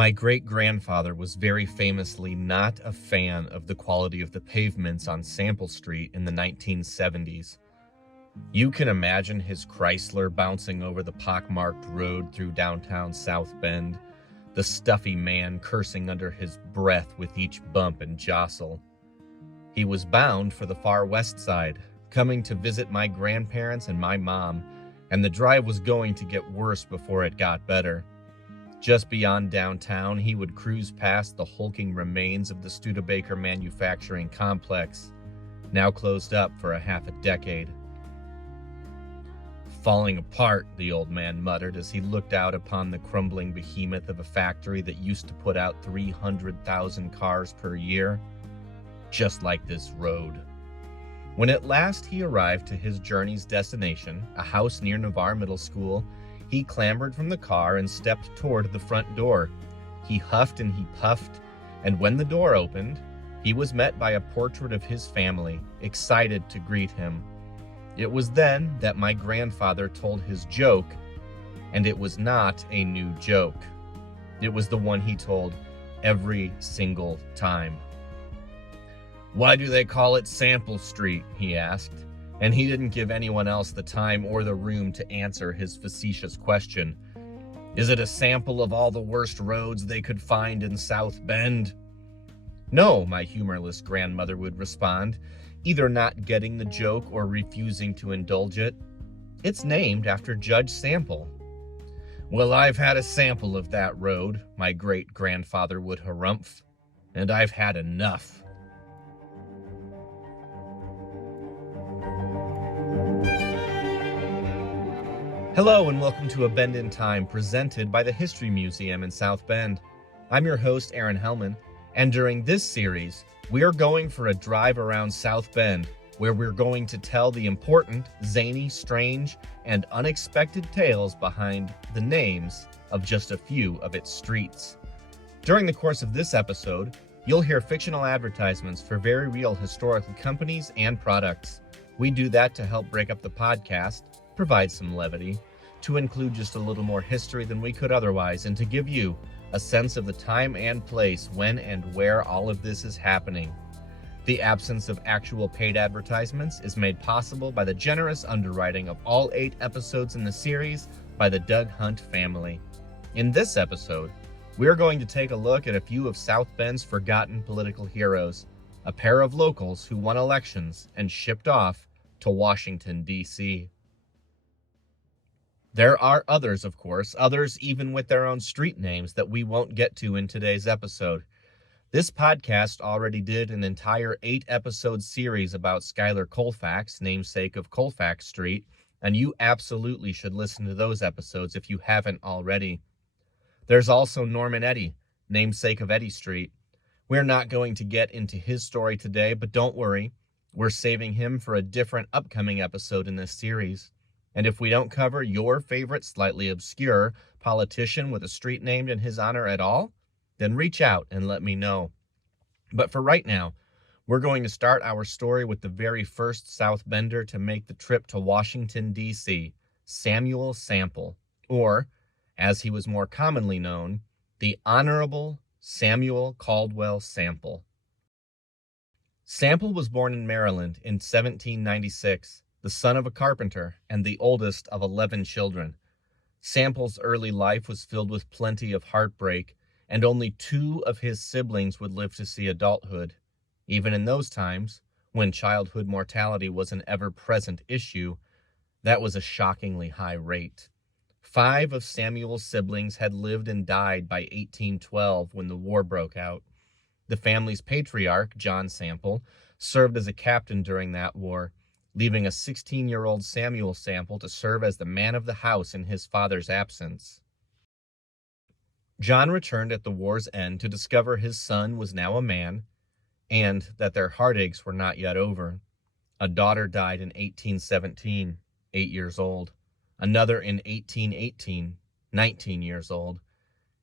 My great-grandfather was very famously not a fan of the quality of the pavements on Sample Street in the 1970s. You can imagine his Chrysler bouncing over the pockmarked road through downtown South Bend, the stuffy man cursing under his breath with each bump and jostle. He was bound for the far west side, coming to visit my grandparents and my mom, and the drive was going to get worse before it got better. Just beyond downtown, he would cruise past the hulking remains of the Studebaker manufacturing complex, now closed up for a half a decade. "Falling apart," the old man muttered as he looked out upon the crumbling behemoth of a factory that used to put out 300,000 cars per year. Just like this road. When at last he arrived to his journey's destination, a house near Navarre Middle School, he clambered from the car and stepped toward the front door. He huffed and he puffed, and when the door opened, he was met by a portrait of his family, excited to greet him. It was then that my grandfather told his joke, and it was not a new joke. It was the one he told every single time. "Why do they call it Sample Street?" he asked, and he didn't give anyone else the time or the room to answer his facetious question. "Is it a sample of all the worst roads they could find in South Bend?" "No," my humorless grandmother would respond, either not getting the joke or refusing to indulge it. "It's named after Judge Sample." "Well, I've had a sample of that road," my great-grandfather would harumph, "and I've had enough." Hello and welcome to A Bend in Time, presented by the History Museum in South Bend. I'm your host, Aaron Helman, and during this series, we are going for a drive around South Bend, where we're going to tell the important, zany, strange, and unexpected tales behind the names of just a few of its streets. During the course of this episode, you'll hear fictional advertisements for very real historical companies and products. We do that to help break up the podcast, provide some levity, to include just a little more history than we could otherwise, and to give you a sense of the time and place when and where all of this is happening. The absence of actual paid advertisements is made possible by the generous underwriting of all 8 episodes in the series by the Doug Hunt family. In this episode, we're going to take a look at a few of South Bend's forgotten political heroes, a pair of locals who won elections and shipped off to Washington, D.C. There are others, of course, others even with their own street names that we won't get to in today's episode. This podcast already did an entire 8-episode series about Schuyler Colfax, namesake of Colfax Street, and you absolutely should listen to those episodes if you haven't already. There's also Norman Eddy, namesake of Eddy Street. We're not going to get into his story today, but don't worry, we're saving him for a different upcoming episode in this series. And if we don't cover your favorite slightly obscure politician with a street named in his honor at all, then reach out and let me know. But for right now, we're going to start our story with the very first South Bender to make the trip to Washington, D.C., Samuel Sample, or, as he was more commonly known, the Honorable Samuel Caldwell Sample. Sample was born in Maryland in 1796. The son of a carpenter and the oldest of 11 children. Sample's early life was filled with plenty of heartbreak, and only 2 of his siblings would live to see adulthood. Even in those times, when childhood mortality was an ever-present issue, that was a shockingly high rate. 5 of Samuel's siblings had lived and died by 1812 when the war broke out. The family's patriarch, John Sample, served as a captain during that war, leaving a 16-year-old Samuel Sample to serve as the man of the house in his father's absence. John returned at the war's end to discover his son was now a man, and that their heartaches were not yet over. A daughter died in 1817, 8 years old. Another in 1818, 19 years old.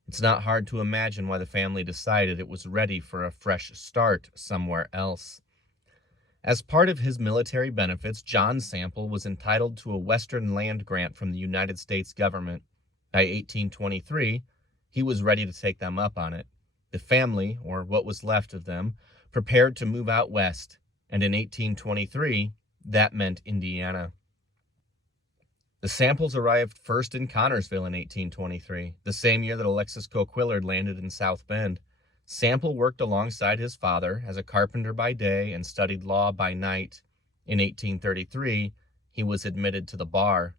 It's not hard to imagine why the family decided it was ready for a fresh start somewhere else. As part of his military benefits, John Sample was entitled to a Western land grant from the United States government. By 1823, he was ready to take them up on it. The family, or what was left of them, prepared to move out west, and in 1823, that meant Indiana. The Samples arrived first in Connorsville in 1823, the same year that Alexis Coquillard landed in South Bend. Sample worked alongside his father as a carpenter by day and studied law by night. In 1833, he was admitted to the bar.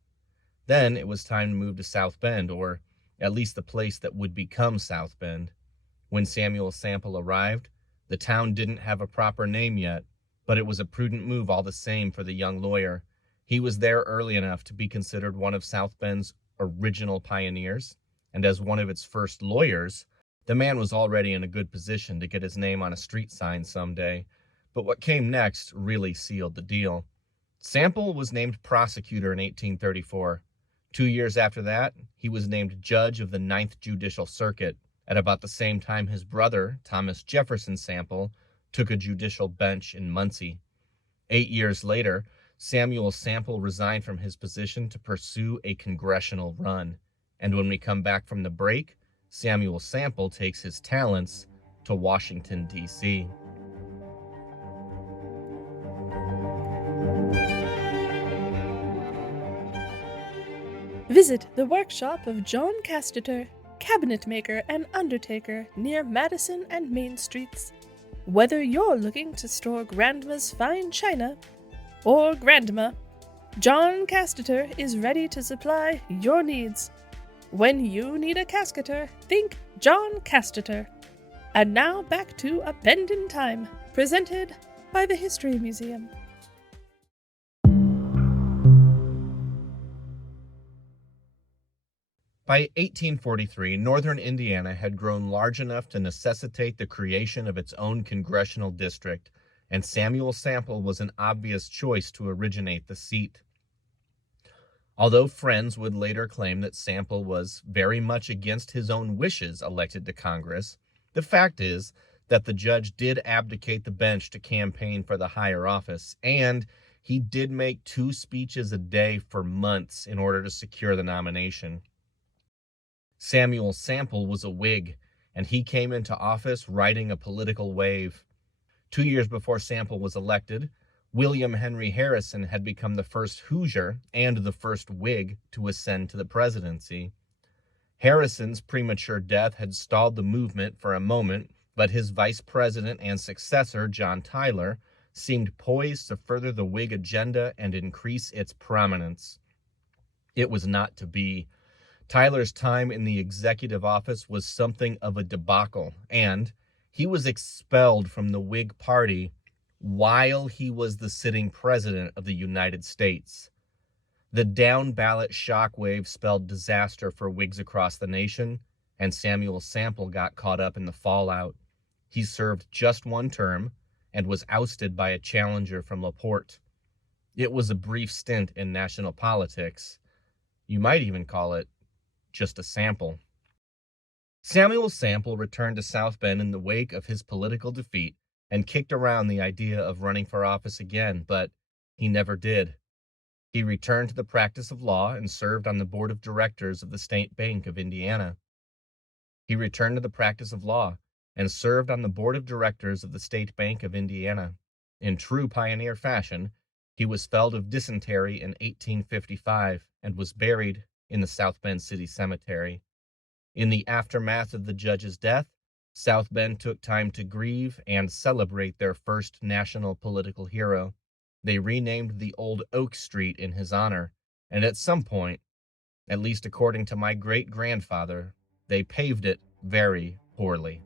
Then it was time to move to South Bend, or at least the place that would become South Bend. When Samuel Sample arrived, the town didn't have a proper name yet, but it was a prudent move all the same for the young lawyer. He was there early enough to be considered one of South Bend's original pioneers, and as one of its first lawyers, the man was already in a good position to get his name on a street sign someday. But what came next really sealed the deal. Sample was named prosecutor in 1834. 2 years after that, he was named judge of the Ninth Judicial Circuit, at about the same time his brother, Thomas Jefferson Sample, took a judicial bench in Muncie. 8 years later, Samuel Sample resigned from his position to pursue a congressional run. And when we come back from the break, Samuel Sample takes his talents to Washington, D.C. Visit the workshop of John Casteter, cabinet maker and undertaker near Madison and Main Streets. Whether you're looking to store Grandma's fine china or Grandma, John Casteter is ready to supply your needs. When you need a casketer, think John Casteter. And now back to A Bend in Time, presented by the History Museum. By 1843, northern Indiana had grown large enough to necessitate the creation of its own congressional district, and Samuel Sample was an obvious choice to originate the seat. Although friends would later claim that Sample was very much against his own wishes elected to Congress, the fact is that the judge did abdicate the bench to campaign for the higher office, and he did make 2 speeches a day for months in order to secure the nomination. Samuel Sample was a Whig, and he came into office riding a political wave. 2 years before Sample was elected, William Henry Harrison had become the first Hoosier and the first Whig to ascend to the presidency. Harrison's premature death had stalled the movement for a moment, but his vice president and successor, John Tyler, seemed poised to further the Whig agenda and increase its prominence. It was not to be. Tyler's time in the executive office was something of a debacle, and he was expelled from the Whig Party while he was the sitting president of the United States. The down-ballot shockwave spelled disaster for Whigs across the nation, and Samuel Sample got caught up in the fallout. He served just 1 term and was ousted by a challenger from LaPorte. It was a brief stint in national politics. You might even call it just a sample. Samuel Sample returned to South Bend in the wake of his political defeat and kicked around the idea of running for office again, but he never did. He returned to the practice of law and served on the board of directors of the State Bank of Indiana. In true pioneer fashion, he was felled of dysentery in 1855 and was buried in the South Bend City Cemetery. In the aftermath of the judge's death, South Bend took time to grieve and celebrate their first national political hero. They renamed the old Oak Street in his honor, and at some point, at least according to my great-grandfather, they paved it very poorly.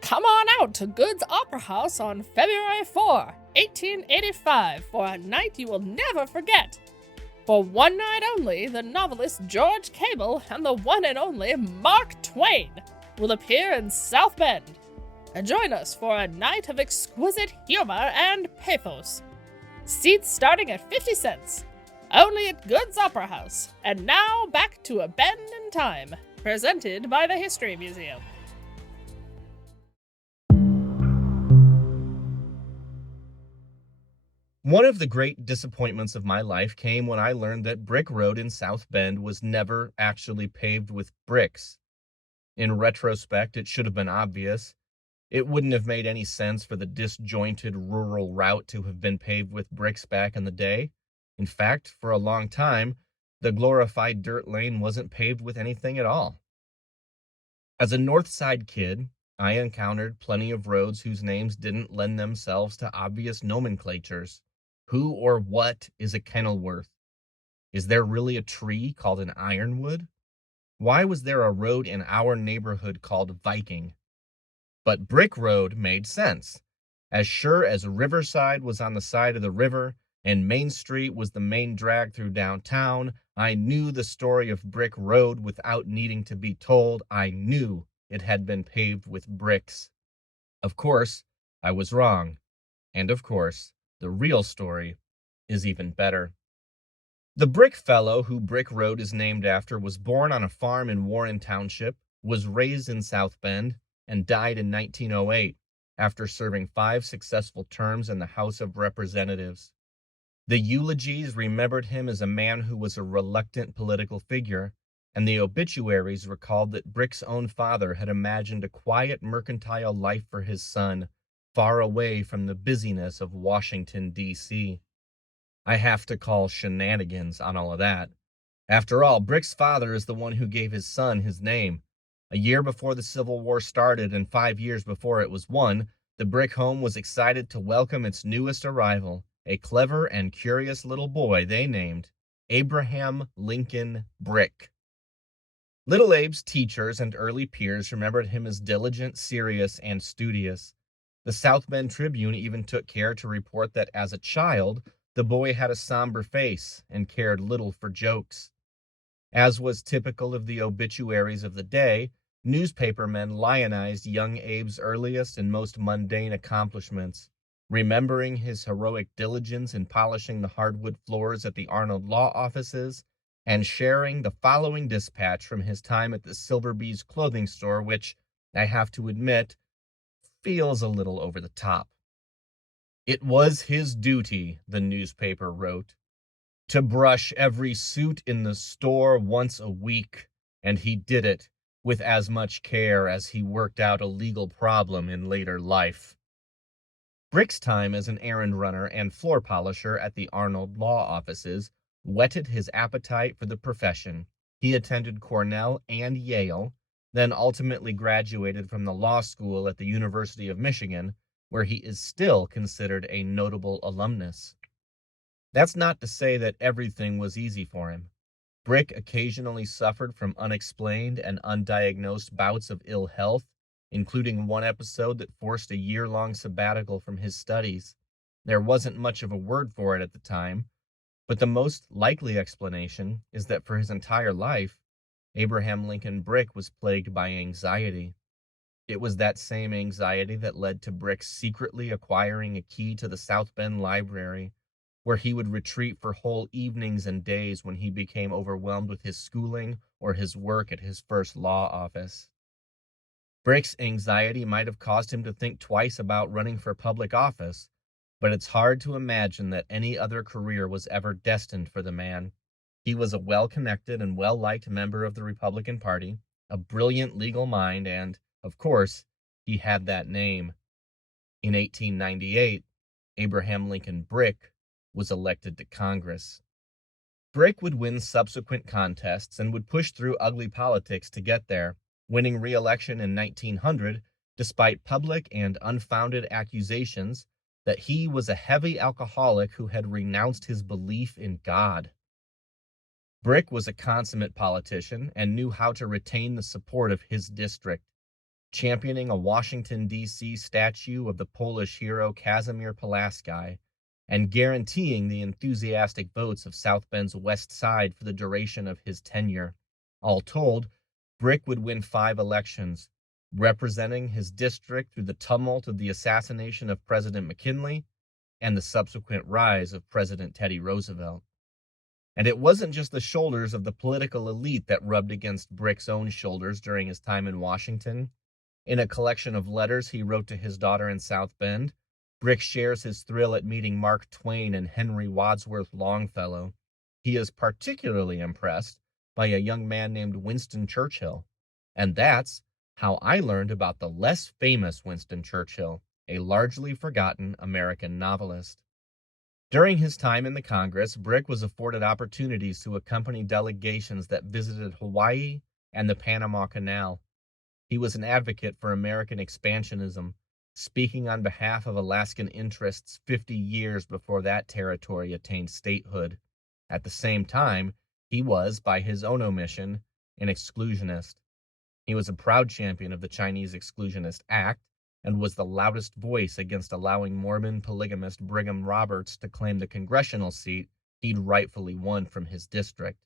Come on out to Good's Opera House on February 4, 1885, for a night you will never forget. For one night only, the novelist George Cable and the one and only Mark Twain will appear in South Bend. Join us for a night of exquisite humor and pathos. Seats starting at 50 cents. Only at Good's Opera House. And now back to A Bend in Time, presented by the History Museum. One of the great disappointments of my life came when I learned that Brick Road in South Bend was never actually paved with bricks. In retrospect, it should have been obvious. It wouldn't have made any sense for the disjointed rural route to have been paved with bricks back in the day. In fact, for a long time, the glorified dirt lane wasn't paved with anything at all. As a North Side kid, I encountered plenty of roads whose names didn't lend themselves to obvious nomenclatures. Who or what is a Kenilworth? Is there really a tree called an ironwood? Why was there a road in our neighborhood called Viking? But Brick Road made sense. As sure as Riverside was on the side of the river and Main Street was the main drag through downtown, I knew the story of Brick Road without needing to be told. I knew it had been paved with bricks. Of course, I was wrong. And of course, the real story is even better. The brick fellow who Brick Road is named after was born on a farm in Warren Township, was raised in South Bend, and died in 1908 after serving 5 successful terms in the House of Representatives. The eulogies remembered him as a man who was a reluctant political figure, and the obituaries recalled that Brick's own father had imagined a quiet mercantile life for his son, far away from the busyness of Washington, D.C. I have to call shenanigans on all of that. After all, Brick's father is the one who gave his son his name. A year before the Civil War started and 5 years before it was won, the Brick home was excited to welcome its newest arrival, a clever and curious little boy they named Abraham Lincoln Brick. Little Abe's teachers and early peers remembered him as diligent, serious, and studious. The South Bend Tribune even took care to report that as a child, the boy had a somber face and cared little for jokes. As was typical of the obituaries of the day, newspapermen lionized young Abe's earliest and most mundane accomplishments, remembering his heroic diligence in polishing the hardwood floors at the Arnold law offices, and sharing the following dispatch from his time at the Silverbee's clothing store, which, I have to admit, feels a little over the top. It was his duty, the newspaper wrote, to brush every suit in the store once a week, and he did it with as much care as he worked out a legal problem in later life. Brick's time as an errand runner and floor polisher at the Arnold law offices whetted his appetite for the profession. He attended Cornell and Yale, then ultimately graduated from the law school at the University of Michigan, where he is still considered a notable alumnus. That's not to say that everything was easy for him. Brick occasionally suffered from unexplained and undiagnosed bouts of ill health, including one episode that forced a year-long sabbatical from his studies. There wasn't much of a word for it at the time, but the most likely explanation is that for his entire life, Abraham Lincoln Brick was plagued by anxiety. It was that same anxiety that led to Brick secretly acquiring a key to the South Bend Library, where he would retreat for whole evenings and days when he became overwhelmed with his schooling or his work at his first law office. Brick's anxiety might have caused him to think twice about running for public office, but it's hard to imagine that any other career was ever destined for the man. He was a well-connected and well-liked member of the Republican Party, a brilliant legal mind, and, of course, he had that name. In 1898, Abraham Lincoln Brick was elected to Congress. Brick would win subsequent contests and would push through ugly politics to get there, winning re-election in 1900 despite public and unfounded accusations that he was a heavy alcoholic who had renounced his belief in God. Brick was a consummate politician and knew how to retain the support of his district, championing a Washington, D.C. statue of the Polish hero Kazimierz Pulaski, and guaranteeing the enthusiastic votes of South Bend's West Side for the duration of his tenure. All told, Brick would win 5 elections, representing his district through the tumult of the assassination of President McKinley and the subsequent rise of President Teddy Roosevelt. And it wasn't just the shoulders of the political elite that rubbed against Brick's own shoulders during his time in Washington. In a collection of letters he wrote to his daughter in South Bend, Brick shares his thrill at meeting Mark Twain and Henry Wadsworth Longfellow. He is particularly impressed by a young man named Winston Churchill. And that's how I learned about the less famous Winston Churchill, a largely forgotten American novelist. During his time in the Congress, Brick was afforded opportunities to accompany delegations that visited Hawaii and the Panama Canal. He was an advocate for American expansionism, speaking on behalf of Alaskan interests 50 years before that territory attained statehood. At the same time, he was, by his own omission, an exclusionist. He was a proud champion of the Chinese Exclusionist Act and was the loudest voice against allowing Mormon polygamist Brigham Roberts to claim the congressional seat he'd rightfully won from his district.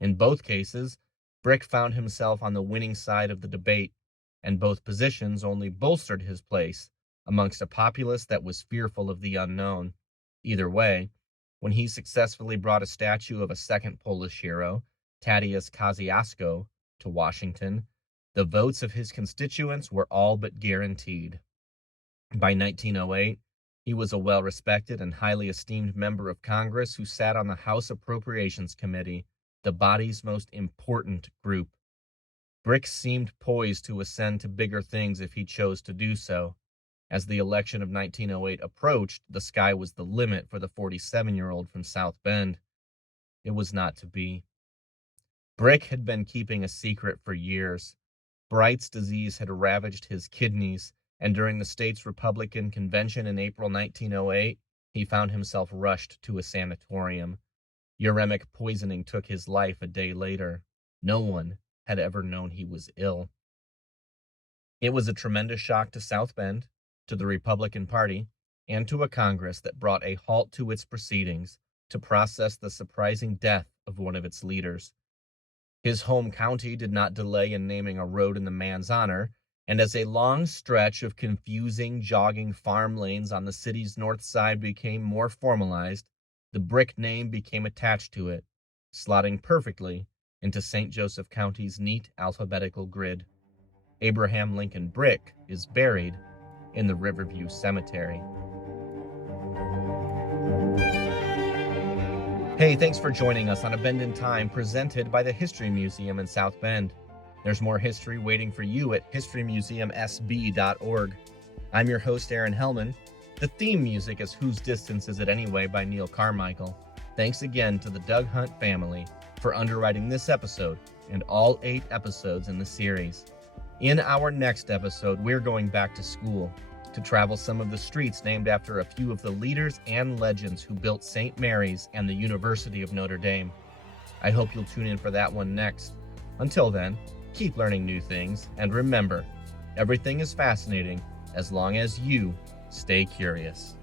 In both cases, Brick found himself on the winning side of the debate, and both positions only bolstered his place amongst a populace that was fearful of the unknown. Either way, when he successfully brought a statue of a second Polish hero, Tadeusz Kosciuszko, to Washington, the votes of his constituents were all but guaranteed. By 1908, he was a well-respected and highly esteemed member of Congress who sat on the House Appropriations Committee, the body's most important group. Brick seemed poised to ascend to bigger things if he chose to do so. As the election of 1908 approached, the sky was the limit for the 47-year-old from South Bend. It was not to be. Brick had been keeping a secret for years. Bright's disease had ravaged his kidneys, and during the state's Republican convention in April 1908, he found himself rushed to a sanatorium. Uremic poisoning took his life a day later. No one had ever known he was ill. It was a tremendous shock to South Bend, to the Republican Party, and to a Congress that brought a halt to its proceedings to process the surprising death of one of its leaders. His home county did not delay in naming a road in the man's honor, and as a long stretch of confusing, jogging farm lanes on the city's north side became more formalized, the Brick name became attached to it, slotting perfectly into St. Joseph County's neat alphabetical grid. Abraham Lincoln Brick is buried in the Riverview Cemetery. Hey, thanks for joining us on A Bend in Time presented by the History Museum in South Bend. There's more history waiting for you at historymuseumsb.org. I'm your host, Aaron Helman. The theme music is Whose Distance Is It Anyway by Neil Carmichael. Thanks again to the Doug Hunt family for underwriting this episode and all 8 episodes in the series. In our next episode, we're going back to school to travel some of the streets named after a few of the leaders and legends who built St. Mary's and the University of Notre Dame. I hope you'll tune in for that one next. Until then, keep learning new things, and remember, everything is fascinating as long as you stay curious.